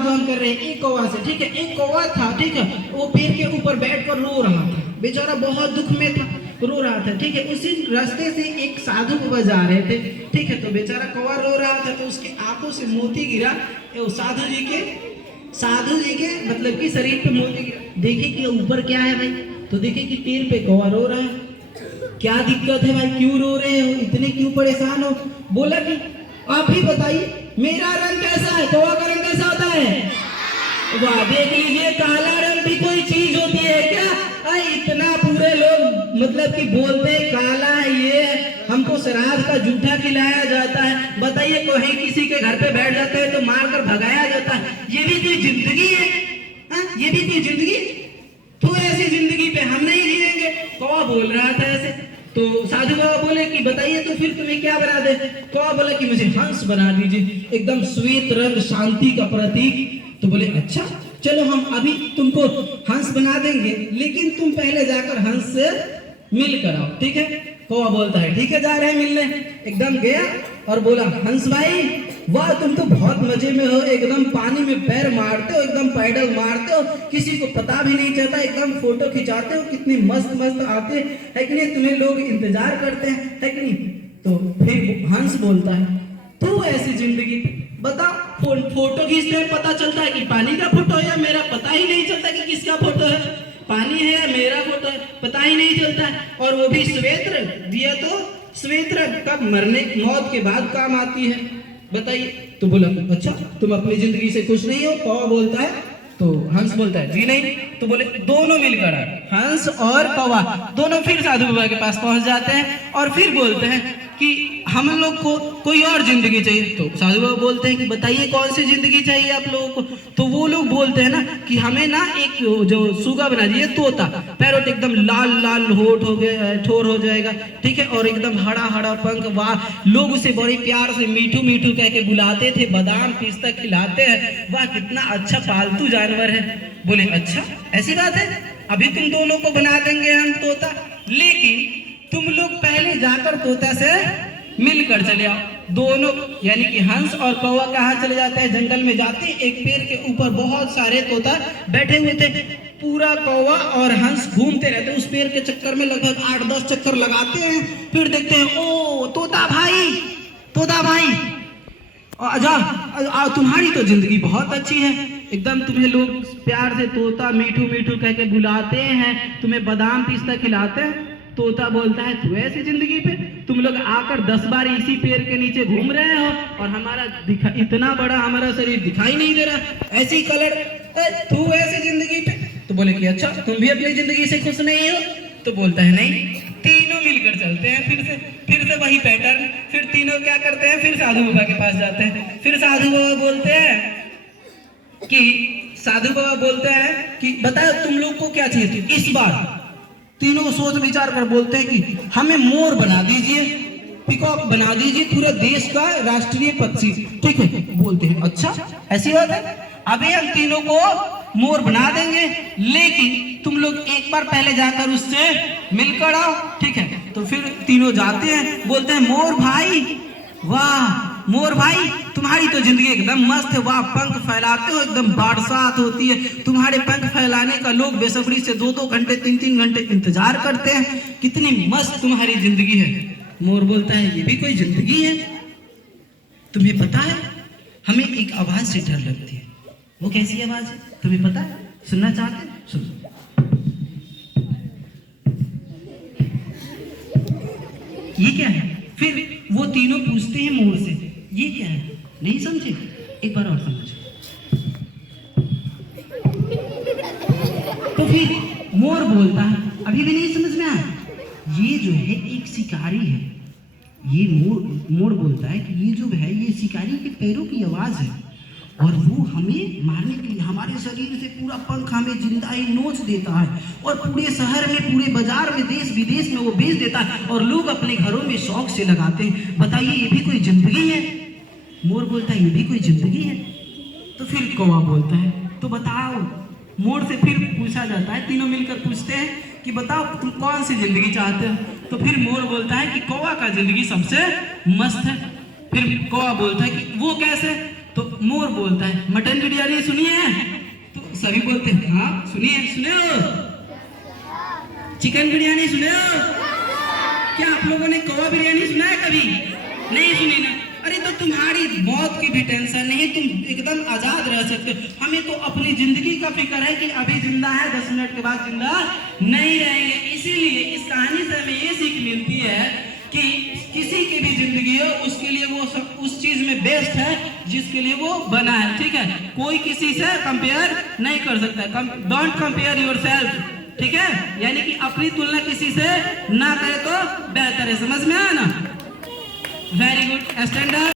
बात जो हम कर रहे हैं एक कौवा से, ठीक है। एक कौवा था, ठीक है, वो पेड़ के ऊपर बैठकर रो रहा था, बेचारा बहुत दुख में था, रो रहा था, ठीक है। उसी रास्ते से एक साधु बाबा जा रहे थे, ठीक है। तो बेचारा कौवा रो रहा था, तो उसकी आंखों से मोती गिरा, साधु जी के मतलब कि शरीर पे मोती गिरा। देखे कि ऊपर क्या है भाई, तो देखे कि पेड़ पे कौवा रो रहा है। क्या दिक्कत है भाई, क्यों रो रहे हो, इतने क्यों परेशान हो? बोला कि आप ही बताइए मेरा रंग कैसा है, कौवा का रंग कैसा होता है? वाह, देख लीजिए, काला रंग भी कोई चीज होती है क्या? इतना पूरे लोग मतलब कि बोलते हैं काला है, ये हमको शराब का जूठा खिलाया जाता है। बताइए, कोई किसी के घर पे बैठ जाते हैं तो मारकर भगाया जाता है, ये भी कोई जिंदगी है? ये भी कोई जिंदगी? तो ऐसी जिंदगी पे हम नहीं जिएंगे। कौवा बोल रहा था ऐसे, तो साधु बाबा बोले कि बताइए तो फिर तुम्हें क्या बना दे? कौवा बोला कि मुझे हंस बना दीजिए, एकदम श्वेत रंग, शांति का प्रतीक। तो बोले अच्छा चलो, हम अभी तुमको हंस बना देंगे, लेकिन तुम पहले जाकर हंस से मिल कर आओ, ठीक है। कौवा बोलता है ठीक है, जा रहे हैं मिलने। एकदम गया और बोला, हंस भाई वाह, तुम तो बहुत मजे में हो, एकदम पानी में पैर मारते हो, एकदम पैडल मारते हो, किसी को पता भी नहीं चलता, एकदम फोटो खिंचाते हो, कितनी मस्त मस्त आते है कि नहीं, तुम्हें लोग इंतजार करते हैं, है कि नहीं? तो फिर हंस बोलता है, तो ऐसी जिंदगी बताओ, फोटो खींचते हैं पता चलता है कि पानी का फोटो है या मेरा, पता ही नहीं चलता कि किसका फोटो है, पानी है या मेरा फोटो है, पता ही नहीं चलता है। और वो भी श्वेत रंग दिया, तो श्वेत रंग कब मरने मौत के बाद काम आती है, बताइए। तो बोला अच्छा, तुम अपनी जिंदगी से खुश नहीं हो? कौवा बोलता है, तो हंस बोलता है जी नहीं। तो बोले दोनों मिलकर आए, हंस और कौवा दोनों फिर साधु बाबा के पास पहुंच जाते हैं और फिर बोलते हैं कि हम लोग को कोई और जिंदगी चाहिए। तो साधु बाबा बोलते हैं कि बताइए कौन सी जिंदगी चाहिए आप लोगों को? तो वो लोग बोलते हैं ना कि हमें ना एक जो सुगा बना दीजिए, तोता, पैरोट एकदम लाल लाल होठ हो गया, ठोर हो जाएगा, ठीक है, और एकदम हरा हरा पंख, वाह, लोग उसे बड़े प्यार से मीठू मीठू कह के बुलाते थे, बादाम पिस्ता खिलाते हैं, वाह कितना अच्छा पालतू जानवर है। बोले अच्छा ऐसी बात है, अभी तुम दोनों को बना देंगे हम तोता, लेकिन तुम लोग पहले जाकर तोता से मिलकर चले आओ। दोनों यानी कि हंस और कौवा कहाँ चले जाते हैं? जंगल में जाते हैं। एक पेड़ के ऊपर बहुत सारे तोता बैठे हुए थे, पूरा कौवा और हंस घूमते रहते, उस पेड़ के चक्कर में लगभग 8-10 चक्कर लगाते हैं। फिर देखते हैं, ओ तोता भाई, तोता भाई आजा, तुम्हारी तो जिंदगी बहुत अच्छी है, एकदम तुम्हें लोग प्यार से तोता मीठू मीठू कह के बुलाते हैं, तुम्हें बादाम पिस्ता खिलाते हैं। तोता बोलता है तू ऐसी जिंदगी पे, तुम लोग आकर 10 बार इसी पेड़ के नीचे घूम रहे हो और हमारा इतना बड़ा हमारा शरीर दिखाई नहीं दे रहा, ऐसी कलर, तू ऐसी जिंदगी पे। तो बोले कि अच्छा तुम भी अपनी जिंदगी से खुश नहीं हो? तो बोलता है नहीं। तीनों मिलकर चलते हैं, फिर से वही पैटर्न, फिर तीनों क्या करते हैं, फिर साधु बाबा के पास जाते हैं। फिर साधु बाबा बोलते हैं कि बताओ तुम लोग को क्या चाहिए? इस बार तीनों को सोच विचार कर बोलते हैं कि हमें मोर बना दीजिए, पिकॉक बना दीजिए, पूरे देश का राष्ट्रीय पक्षी, ठीक है। बोलते हैं अच्छा ऐसी बात है, अभी हम तीनों को मोर बना देंगे, लेकिन तुम लोग एक बार पहले जाकर उससे मिलकर आओ, ठीक है। तो फिर तीनों जाते हैं, बोलते हैं मोर भाई वाह, मोर भाई तुम्हारी तो जिंदगी एकदम मस्त है, वाह पंख फैलाते हो, एकदम बरसात होती है, तुम्हारे पंख फैलाने का लोग बेसब्री से 2-2 घंटे 3-3 घंटे इंतजार करते हैं, कितनी मस्त तुम्हारी जिंदगी है। मोर बोलता है ये भी कोई जिंदगी है? तुम्हें पता है हमें एक आवाज से डर लगती है, वो कैसी आवाज है तुम्हें पता है? सुनना चाहते हैं? सुनो। ये क्या है? फिर वो तीनों पूछते हैं मोर से ये क्या है? नहीं समझे? एक बार और समझो। तो फिर मोर बोलता है अभी भी नहीं समझ में आया? ये जो है एक शिकारी है। ये मोर बोलता है कि ये जो है ये शिकारी के पैरों की आवाज है और वो हमें मारने के लिए हमारे शरीर से पूरा पंख हमें जिंदा ही नोच देता है और पूरे शहर में, पूरे बाजार में, देश विदेश में वो बेच देता है और लोग अपने घरों में शौक से लगाते हैं। बताइए ये भी कोई जिंदगी है? मोर बोलता है ये भी कोई जिंदगी है? तो फिर कौवा बोलता है तो बताओ। मोर से फिर पूछा जाता है, तीनों मिलकर पूछते हैं कि बताओ तुम कौन सी जिंदगी चाहते हो? तो फिर मोर बोलता है कि कौवा का जिंदगी सबसे मस्त है। फिर कौवा बोलता है कि वो कैसे? तो तो मोर बोलता है मटन बिरयानी सुनी है, तो सभी बोलते हैं हाँ सुनिए, सुने हो? चिकन बिरयानी सुने हो? क्या आप लोगों ने कौवा बिरयानी सुना है कभी? नहीं सुनी ना? अरे तो तुम्हारी मौत की भी टेंशन नहीं, तुम एकदम आजाद रह सकते हो। हमें तो अपनी जिंदगी का फिक्र है कि अभी जिंदा है, 10 मिनट के बाद जिंदा नहीं रहेंगे। इसीलिए इस कहानी से हमें ये सीख मिलती है कि किसी की भी जिंदगी हो उसके लिए वो सब उस चीज में बेस्ट है जिसके लिए वो बना है, ठीक है? कोई किसी से कंपेयर नहीं कर सकता। डोंट कंपेयर योरसेल्फ, ठीक है? यानी कि अपनी तुलना किसी से ना करे तो बेहतर है। समझ में आया ना? Very good, stand up.